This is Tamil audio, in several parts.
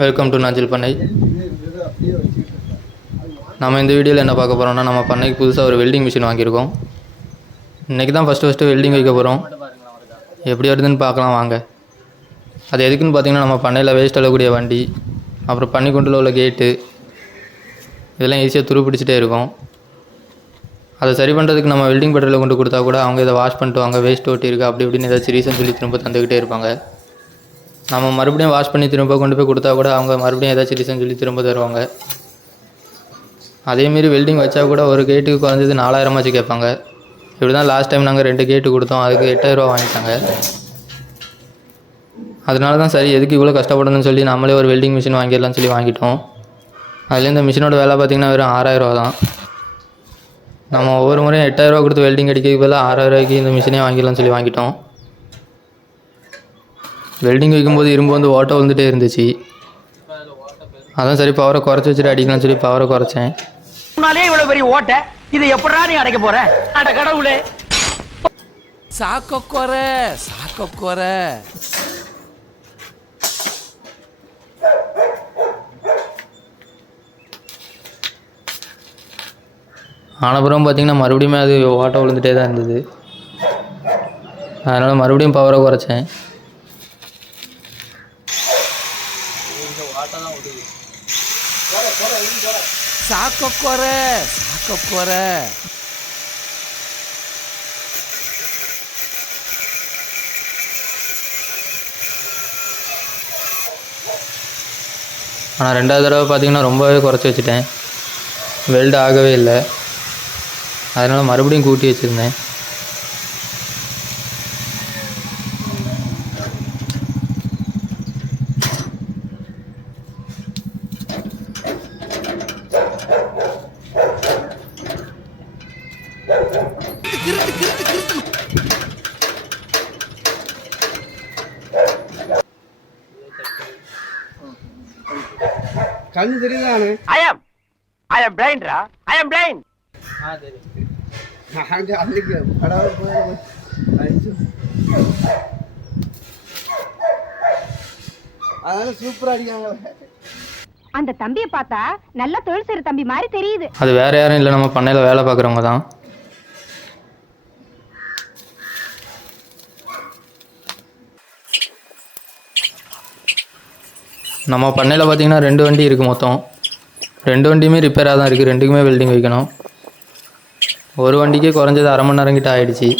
வெல்கம் டு நாஞ்சில் பண்ணை. நம்ம இந்த வீடியோவில் என்ன பார்க்க போகிறோம்னா, நம்ம பண்ணைக்கு புதுசாக ஒரு வெல்டிங் மிஷின் வாங்கியிருக்கோம். இன்றைக்கி தான் ஃபஸ்ட்டு வெல்டிங் வைக்க போகிறோம். எப்படி வருதுன்னு பார்க்கலாம் வாங்க. அது எதுக்குன்னு பார்த்தீங்கன்னா, நம்ம பண்ணையில் வேஸ்ட் அள்ளக்கூடிய வண்டி, அப்புறம் பண்ணிக்கொண்டுள்ள உள்ள கேட்டு, இதெல்லாம் ஈஸியாக துரு பிடிச்சிட்டே இருக்கும். அதை சரி பண்ணுறதுக்கு நம்ம வெல்டிங் பெட்ரோலில் கொண்டு கொடுத்தா கூட அவங்க இதை வாஷ் பண்ணிட்டு வாங்க, வேஸ்ட் ஓட்டி இருக்குது அப்படி இப்படின்னு ஏதாச்சும் ரீசன் சொல்லி திரும்ப தந்துக்கிட்டே இருப்பாங்க. நம்ம மறுபடியும் வாஷ் பண்ணி திரும்ப கொண்டு போய் கொடுத்தா கூட அவங்க மறுபடியும் ஏதாச்சும் ரீசன் சொல்லி திரும்ப தருவாங்க. அதேமாரி வெல்டிங் வச்சா கூட ஒரு கேட்டுக்கு குறைஞ்சது 4000 கேட்பாங்க. இப்படி தான் லாஸ்ட் டைம் நாங்கள் 2 கேட்டு கொடுத்தோம், அதுக்கு 8000 வாங்கிட்டாங்க. அதனால தான் சரி எதுக்கு இவ்வளோ கஷ்டப்படணும்னு சொல்லி நம்மளே ஒரு வெல்டிங் மிஷின் வாங்கிடலாம்னு சொல்லி வாங்கிட்டோம். அதுலேயும் இந்த மிஷினோட வேலை பார்த்திங்கன்னா வெறும் 6000 தான். நம்ம ஒவ்வொரு முறையும் 8000 கொடுத்து வெல்டிங் அடிக்கிறதுக்கு பதிலாக 6000 இந்த மிஷினே வாங்கிடலாம்னு சொல்லி வாங்கிட்டோம். வெல்டிங் வைக்கும்போது இரும்பு வந்து ஓட்டை வந்துகிட்டே இருந்துச்சு. அதான் சரி பவரை குறைச்சி வச்சுட்டு அடிக்கலாம்னு சொல்லி பவரை குறைச்சேன். இவ்வளவு பெரிய ஓட்டை இதை எப்படா நீ அடைக்க போற? அட கடவுளே, சாக்கொரை. ஆனப்புறம் பார்த்திங்கன்னா மறுபடியும் அது ஓட்டை விழுந்துகிட்டே தான் இருந்தது. அதனால் மறுபடியும் பவரை குறைச்சேன். சாக்கொரை. ஆனால் 2வது தடவை பார்த்திங்கன்னா ரொம்பவே குறைச்சி வச்சுட்டேன். வெல்டு ஆகவே இல்லை. அதனால் மறுபடியும் கூட்டி வச்சுருந்தேன். கண்ணு தெரியுதானே? I am blind raw. I am blind. நாங்க அன்னைக்கு படாத போய் அதனால சூப்பரா அடிக்காங்க. அந்த தம்பியை பார்த்தா நல்ல தொழில் செய்யற தம்பி மாதிரி தெரியுது. அது வேறு யாரும் இல்லை, நம்ம பண்ணையில் வேலை பார்க்குறவங்க தான். நம்ம பண்ணையில் பார்த்திங்கன்னா 2 வண்டி இருக்குது மொத்தம். 2 வண்டியுமே ரிப்பேராக தான் இருக்குது. 2க்குமே வெல்டிங் வைக்கணும். ஒரு வண்டிக்கே குறைஞ்சது அரை மணி நேரம் கிட்ட ஆகிடுச்சு.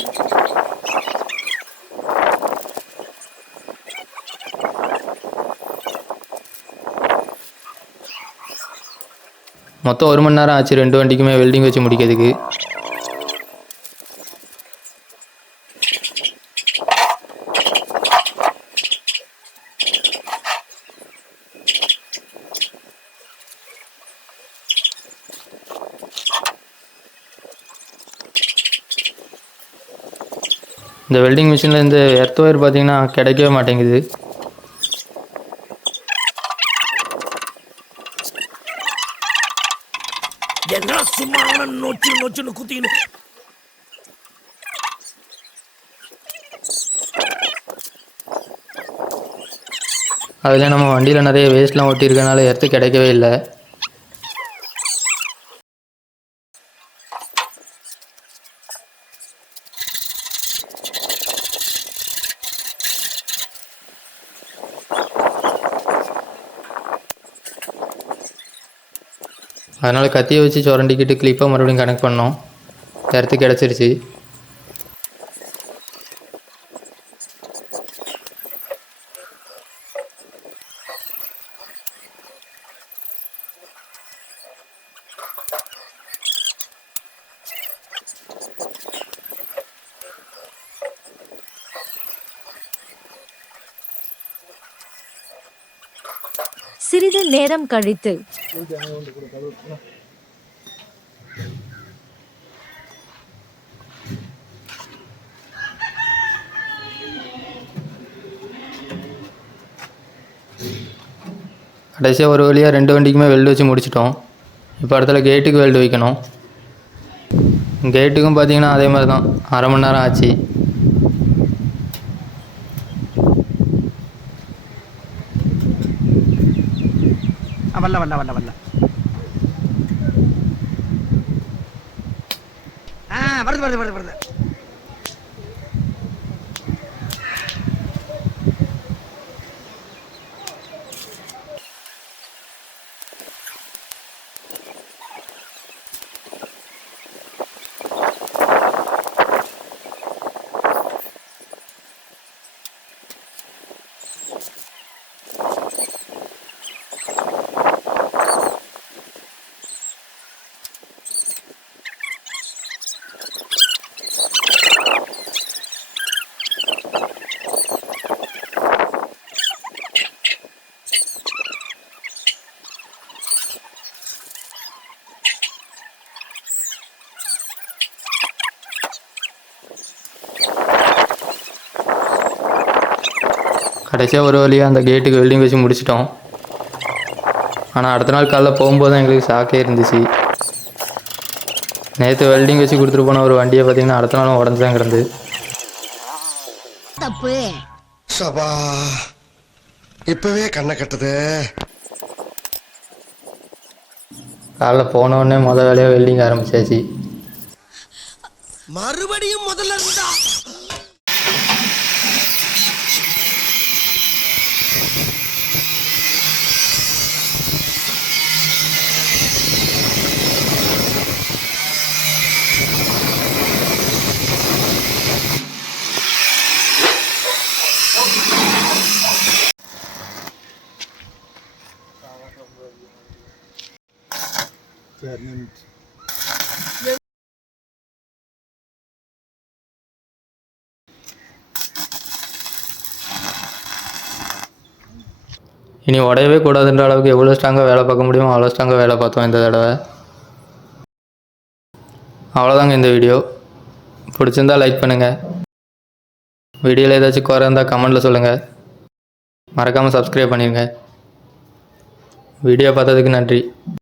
மொத்தம் 1 மணி நேரம் ஆச்சு 2 வண்டிக்குமே வெல்டிங் வச்சு முடிக்கிறதுக்கு. இந்த வெல்டிங் மிஷினில் இந்த எர்த் ஒயர் பார்த்திங்கன்னா கிடைக்கவே மாட்டேங்குது. என்ன சும்மா நோச்சுன்னு குத்தின்னு அதில் நம்ம வண்டியில் நிறைய வேஸ்ட்லாம் ஓட்டியிருக்கனால எர்த்து கிடைக்கவே இல்லை. அதனால் கத்தியை வச்சு சுரண்டிக்கிட்டு கிளிப்பாக மறுபடியும் கனெக்ட் பண்ணோம். எர்த்து கிடச்சிருச்சு. சிறிது நேரம் கழித்து கடைசியாக ஒரு வழியாக 2 வண்டிக்குமே வெல்டு வச்சு முடிச்சிட்டோம். இப்போ இடத்துல கேட்டுக்கு வெல்டு வைக்கணும். கேட்டுக்கும் பார்த்தீங்கன்னா அதே மாதிரி தான், அரை மணி நேரம் ஆச்சு. வரல வருது கடைசியாக ஒரு வழியாக அந்த கேட்டுக்கு வெல்டிங் வச்சு முடிச்சிட்டோம். ஆனால் அடுத்த நாள் காலைல போகும்போது தான் எங்களுக்கு ஷாக்கே இருந்துச்சு. நேற்று வெல்டிங் வச்சு கொடுத்துட்டு போன ஒரு வண்டியை பார்த்திங்கன்னா அடுத்த நாளும் உடஞ்சி தான் கிடந்து. தப்பு. சபா இப்பவே கண்ணை கட்டுது. காலைல போனோடனே வேலையாக வெல்டிங் ஆரம்பிச்சாச்சு. மறுபடியும் முதல்ல இருந்தா இனி உடையவே கூடாதுன்ற அளவுக்கு எவ்வளோ ஸ்ட்ராங்காக வேலை பார்க்க முடியுமோ அவ்வளோ ஸ்ட்ராங்காக வேலை பார்த்தோம் இந்த தடவை. அவ்வளோதாங்க இந்த வீடியோ. பிடிச்சிருந்தா லைக் பண்ணுங்கள். வீடியோவில் ஏதாச்சும் குறை இருந்தால் கமெண்ட்டில் சொல்லுங்கள். மறக்காமல் சப்ஸ்கிரைப் பண்ணிடுங்க. வீடியோ பார்த்ததுக்கு நன்றி.